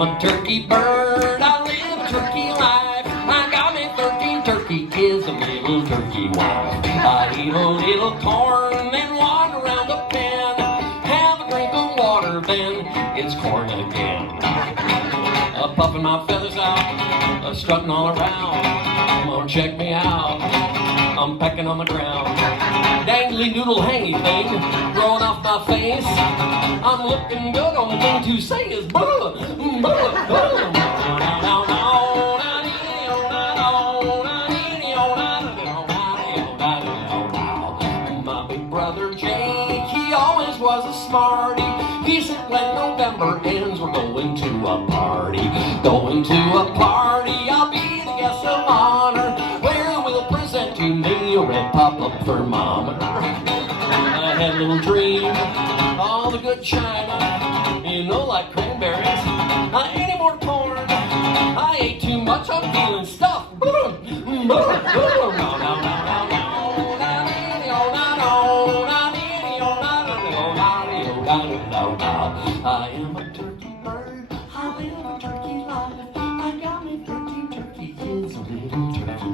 am a turkey bird, I live a turkey life. I got me 13 turkey kids, a little turkey wife. I eat a little corn, then wander around the pen. Have a drink of water, then it's corn again. Puffing my feathers out, strutting all around. Come on, check me out, I'm pecking on the ground. Dangly noodle hangy thing growing off my face. I'm looking good, only thing to say is buh, buh, buh. My big brother Jake, he always was a smarty. He said when November ends, we're going to a party. Going to a party, I'll be the guest of honor, where we'll present to me a red pop-up thermometer. I had a little dream, all the good china, you know, like cranberries. I ate any more corn, I ate too much, I'm feeling stuffed. I am a turkey bird, I live a turkey life. I got me 13 turkey kids, a little turkey.